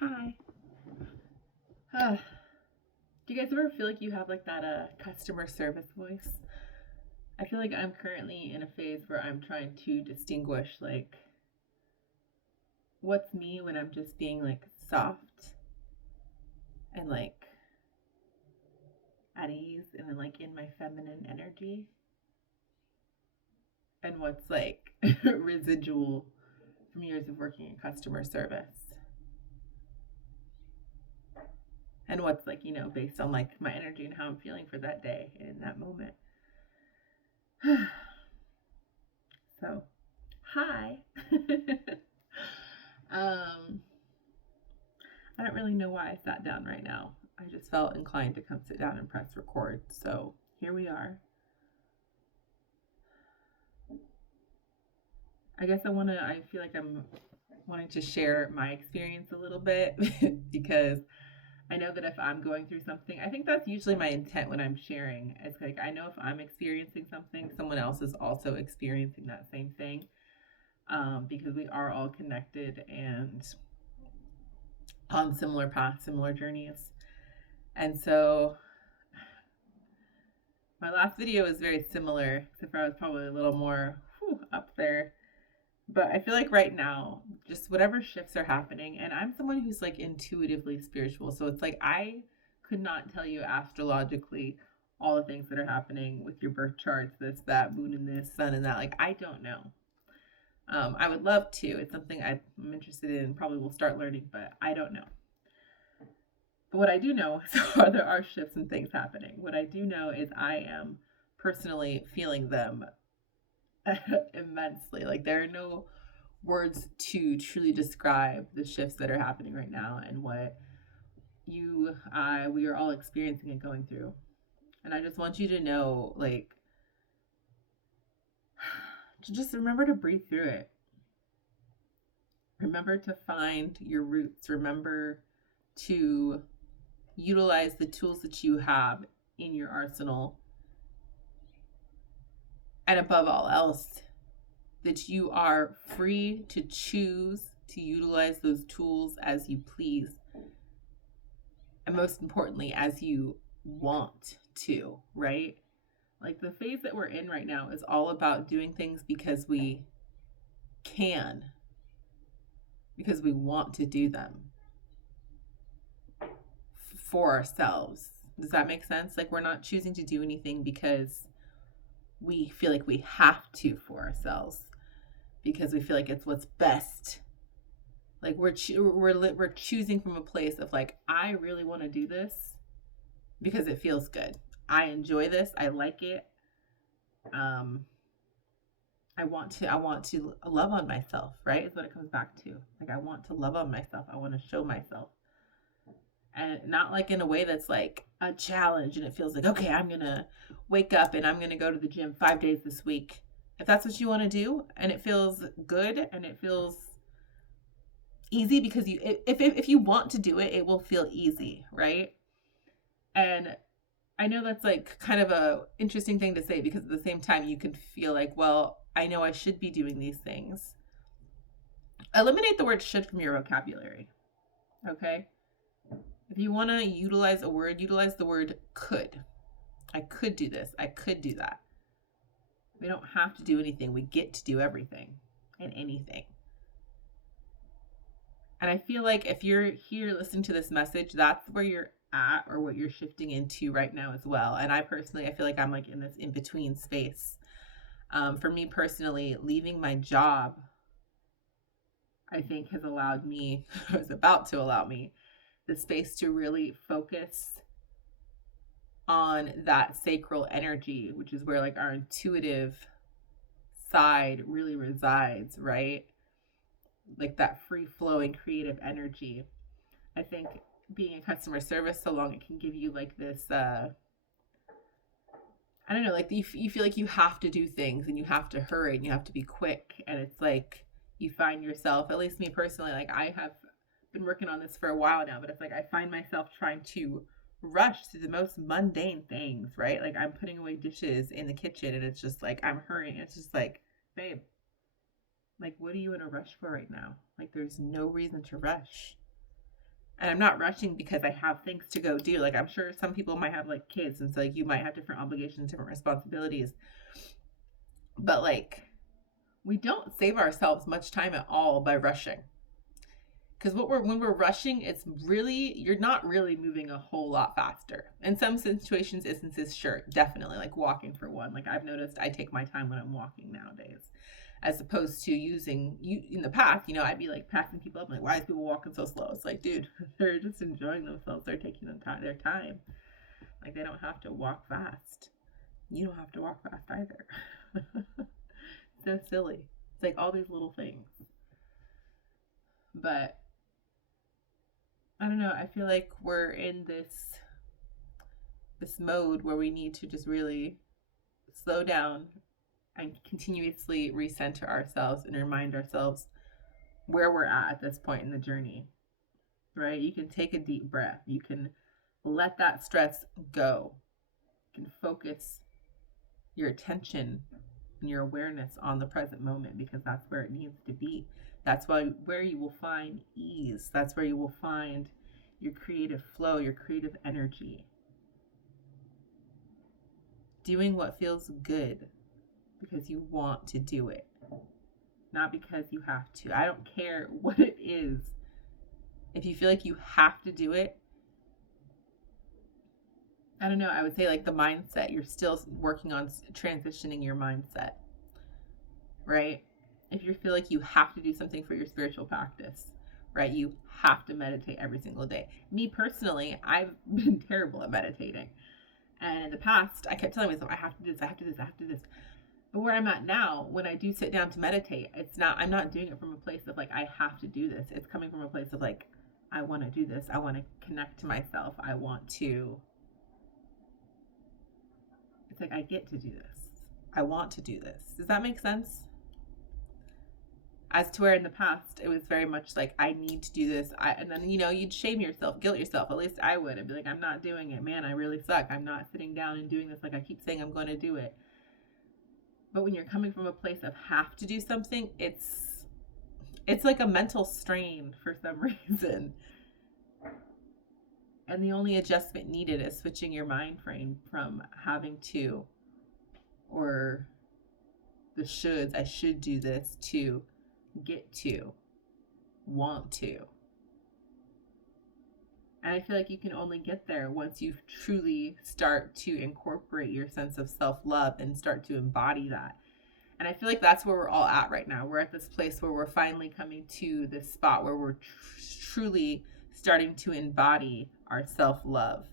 Hi. Uh, do you guys ever feel like you have like that customer service voice? I feel like I'm currently in a phase where I'm trying to distinguish like what's me when I'm just being like soft and like at ease and then like in my feminine energy, and what's like residual from years of working in customer service, and what's like, based on like my energy and how I'm feeling for that day and in that moment. So, hi. um, I don't really know why I sat down right now. I just felt inclined to come sit down and press record. So here we are. I guess I feel like I'm wanting to share my experience a little bit because I know that if I'm going through something, I think that's usually my intent when I'm sharing. It's like I know if I'm experiencing something, someone else is also experiencing that same thing, because we are all connected and on similar paths, similar journeys. And so my last video was very similar, except for I was probably a little more up there. But I feel like right now, just whatever shifts are happening, and I'm someone who's like intuitively spiritual. So it's like I could not tell you astrologically all the things that are happening with your birth charts, this, that, moon and this, sun and that. Like, I don't know. I would love to. It's something I'm interested in, probably will start learning, but I don't know. But what I do know is there are shifts and things happening. What I do know is I am personally feeling them immensely. Like there are no words to truly describe the shifts that are happening right now and what we are all experiencing and going through. And I just want you to know, like, to just remember to breathe through it. Remember to find your roots. Remember to utilize the tools that you have in your arsenal. And above all else, that you are free to choose to utilize those tools as you please. And most importantly, as you want to, right? Like the phase that we're in right now is all about doing things because we can, because we want to do them for ourselves. Does that make sense? Like we're not choosing to do anything because we feel like we have to for ourselves, because we feel like it's what's best. Like we're choosing from a place of like, I really want to do this because it feels good. I enjoy this. I like it. I want to love on myself, right? Is what it comes back to. Like I want to love on myself. I want to show myself. And not like in a way that's like a challenge and it feels like, okay, I'm going to wake up and I'm going to go to the gym 5 days this week. If that's what you want to do and it feels good and it feels easy, because if you want to do it, it will feel easy, right? And I know that's like kind of a interesting thing to say, because at the same time you can feel like, well, I know I should be doing these things. Eliminate the word should from your vocabulary. Okay? If you want to utilize a word, utilize the word could. I could do this. I could do that. We don't have to do anything. We get to do everything and anything. And I feel like if you're here listening to this message, that's where you're at or what you're shifting into right now as well. And I feel like I'm like in this in-between space. For me personally, leaving my job, I think has allowed me, is about to allow me, the space to really focus on that sacral energy, which is where like our intuitive side really resides, right? Like that free flowing creative energy. I think being in customer service so long, it can give you like this I don't know, like you feel like you have to do things and you have to hurry and you have to be quick, and it's like you find yourself, at least me personally, like I have been working on this for a while now, but it's like I find myself trying to rush through the most mundane things, right? Like I'm putting away dishes in the kitchen and it's just like I'm hurrying. It's just like, babe, like what are you in a rush for right now? Like there's no reason to rush. And I'm not rushing because I have things to go do. Like, I'm sure some people might have like kids, and so like you might have different obligations, different responsibilities. But like, we don't save ourselves much time at all by rushing. Because when we're rushing, it's really, you're not really moving a whole lot faster. In some instances, sure, definitely, like walking for one. Like, I've noticed I take my time when I'm walking nowadays, as opposed to using you in the past. You know, I'd be like passing people up, like, why is people walking so slow? It's like, dude, they're just enjoying themselves. They're taking their time. Like, they don't have to walk fast. You don't have to walk fast either. So silly. It's like all these little things. But I don't know. I feel like we're in this mode where we need to just really slow down and continuously recenter ourselves and remind ourselves where we're at this point in the journey. Right? You can take a deep breath. You can let that stress go. You can focus your attention and your awareness on the present moment, because that's where it needs to be. That's where you will find ease. That's where you will find your creative flow, your creative energy. Doing what feels good because you want to do it, not because you have to. I don't care what it is. If you feel like you have to do it, I don't know, I would say like the mindset, you're still working on transitioning your mindset, right? If you feel like you have to do something for your spiritual practice, right? You have to meditate every single day. Me personally, I've been terrible at meditating. And in the past, I kept telling myself, I have to do this, I have to do this, I have to do this. But where I'm at now, when I do sit down to meditate, I'm not doing it from a place of like, I have to do this. It's coming from a place of like, I want to do this. I want to connect to myself. It's like, I get to do this. I want to do this. Does that make sense? As to where in the past, it was very much like, I need to do this. And then, you'd shame yourself, guilt yourself. At least I would. I'd be like, I'm not doing it. Man, I really suck. I'm not sitting down and doing this. Like, I keep saying I'm going to do it. But when you're coming from a place of have to do something, it's like a mental strain for some reason. And the only adjustment needed is switching your mind frame from having to, or the shoulds, I should do this, to get to, want to. And I feel like you can only get there once you truly start to incorporate your sense of self-love and start to embody that. And I feel like that's where we're all at right now. We're at this place where we're finally coming to this spot where we're truly starting to embody our self-love.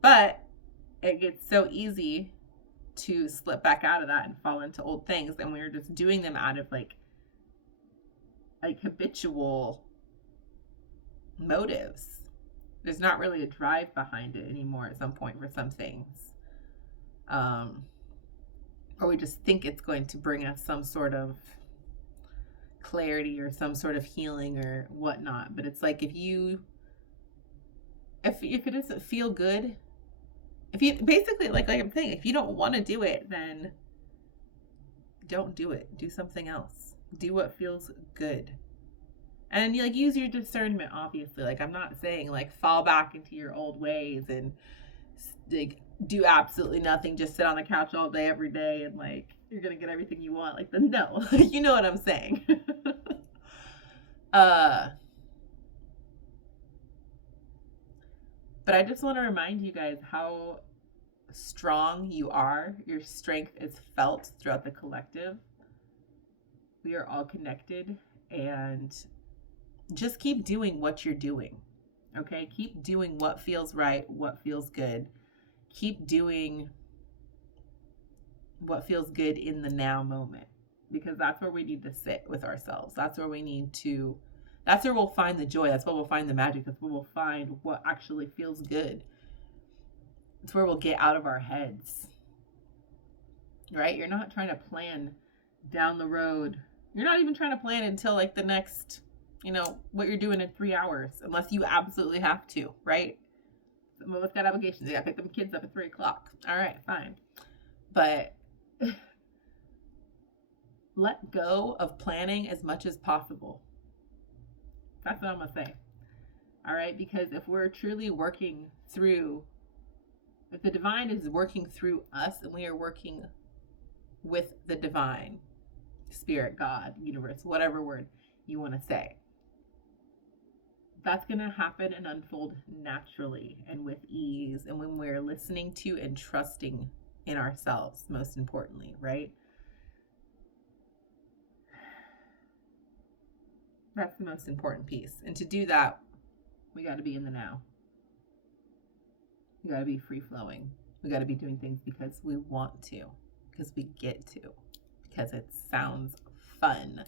But it gets so easy to slip back out of that and fall into old things, and we're just doing them out of like habitual motives. There's not really a drive behind it anymore at some point for some things, or we just think it's going to bring us some sort of clarity or some sort of healing or whatnot. But it's like, if it doesn't feel good, if you basically like I'm saying, if you don't want to do it, then don't do it. Do something else. Do what feels good. And like, use your discernment, obviously. Like, I'm not saying like fall back into your old ways and like do absolutely nothing, just sit on the couch all day every day and like you're gonna get everything you want. Like, no. You know what I'm saying. But I just want to remind you guys how strong you are. Your strength is felt throughout the collective. We are all connected, and just keep doing what you're doing. Okay? Keep doing what feels right, what feels good. Keep doing what feels good in the now moment, because that's where we need to sit with ourselves. That's where we'll find the joy. That's where we'll find the magic. That's where we'll find what actually feels good. It's where we'll get out of our heads, right? You're not trying to plan down the road. You're not even trying to plan until like the next, what you're doing in 3 hours, unless you absolutely have to, right? Some of us got obligations. They got to pick them kids up at 3 o'clock. All right, fine. But let go of planning as much as possible. That's what I'm going to say. All right? Because if we're truly working through, if the divine is working through us and we are working with the divine, spirit, God, universe, whatever word you want to say, that's going to happen and unfold naturally and with ease. And when we're listening to and trusting in ourselves, most importantly, right? That's the most important piece. And to do that, we got to be in the now. We got to be free flowing. We got to be doing things because we want to, because we get to, because it sounds fun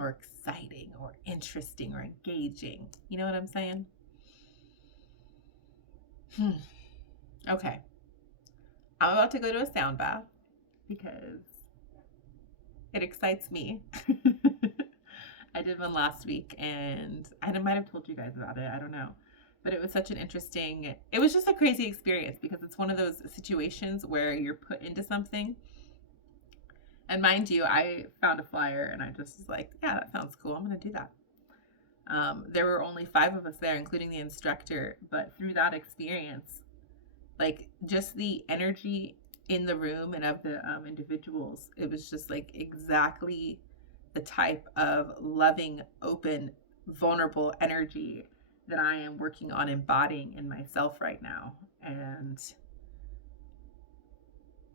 or exciting or interesting or engaging. You know what I'm saying? Okay. I'm about to go to a sound bath because it excites me. I did one last week and I might have told you guys about it. I don't know. But it was such an interesting, it was just a crazy experience because it's one of those situations where you're put into something. And mind you, I found a flyer and I just was like, yeah, that sounds cool. I'm going to do that. There were only 5 of us there, including the instructor. But through that experience, like just the energy in the room and of the individuals, it was just like exactly the type of loving, open, vulnerable energy that I am working on embodying in myself right now. And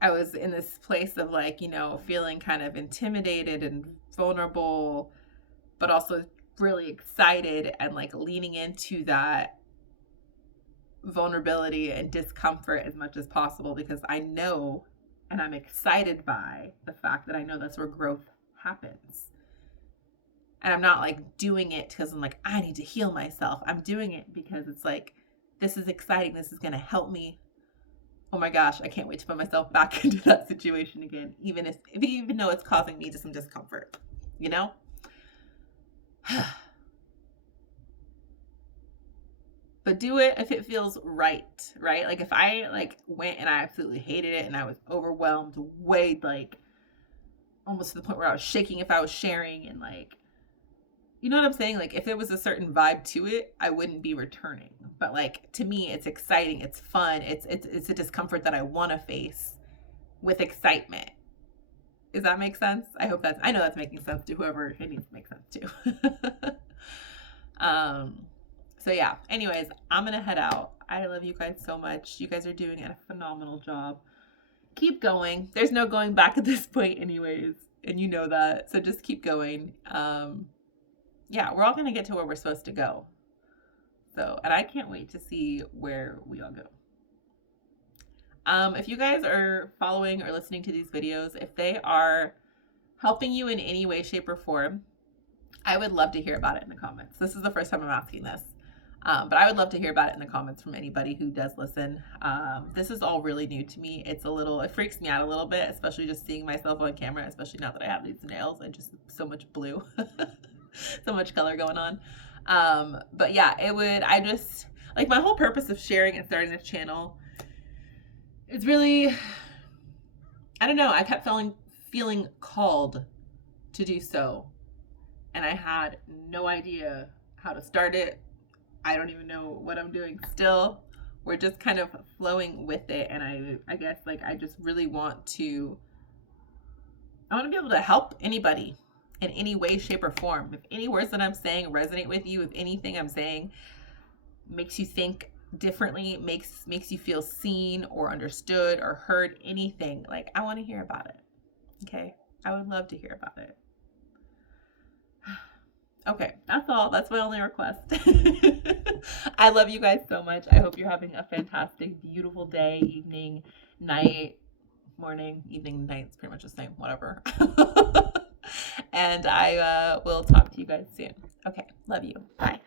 I was in this place of like, you know, feeling kind of intimidated and vulnerable, but also really excited and like leaning into that vulnerability and discomfort as much as possible because I know and I'm excited by the fact that I know that's where growth happens. And I'm not like doing it because I'm like, I need to heal myself. I'm doing it because it's like, this is exciting. This is going to help me. Oh my gosh, I can't wait to put myself back into that situation again, even though it's causing me some discomfort, you know? But do it if it feels right? Like if I like went and I absolutely hated it and I was overwhelmed, weighed like almost to the point where I was shaking if I was sharing and like, you know what I'm saying? Like if there was a certain vibe to it, I wouldn't be returning. But like to me, it's exciting, it's fun, it's a discomfort that I want to face with excitement. Does that make sense? I know that's making sense to whoever it needs to make sense to. So yeah, anyways, I'm gonna head out. I love you guys so much. You guys are doing a phenomenal job. Keep going. There's no going back at this point anyways, and you know that. So just keep going. Yeah, we're all gonna get to where we're supposed to go. So, and I can't wait to see where we all go. If you guys are following or listening to these videos, if they are helping you in any way, shape, or form, I would love to hear about it in the comments. This is the first time I'm asking this. But I would love to hear about it in the comments from anybody who does listen. This is all really new to me. It freaks me out a little bit, especially just seeing myself on camera, especially now that I have these nails and just so much blue, so much color going on. But yeah, I just, like my whole purpose of sharing and starting this channel is really, I don't know, I kept feeling called to do so. And I had no idea how to start it. I don't even know what I'm doing still. We're just kind of flowing with it. And I guess like I just really want to be able to help anybody in any way, shape, or form. If any words that I'm saying resonate with you, if anything I'm saying makes you think differently, makes you feel seen or understood or heard, anything, like I want to hear about it. Okay? I would love to hear about it. Okay, that's all. That's my only request. I love you guys so much. I hope you're having a fantastic, beautiful day, evening, night, morning, evening, night. It's pretty much the same, whatever. And I will talk to you guys soon. Okay, love you. Bye.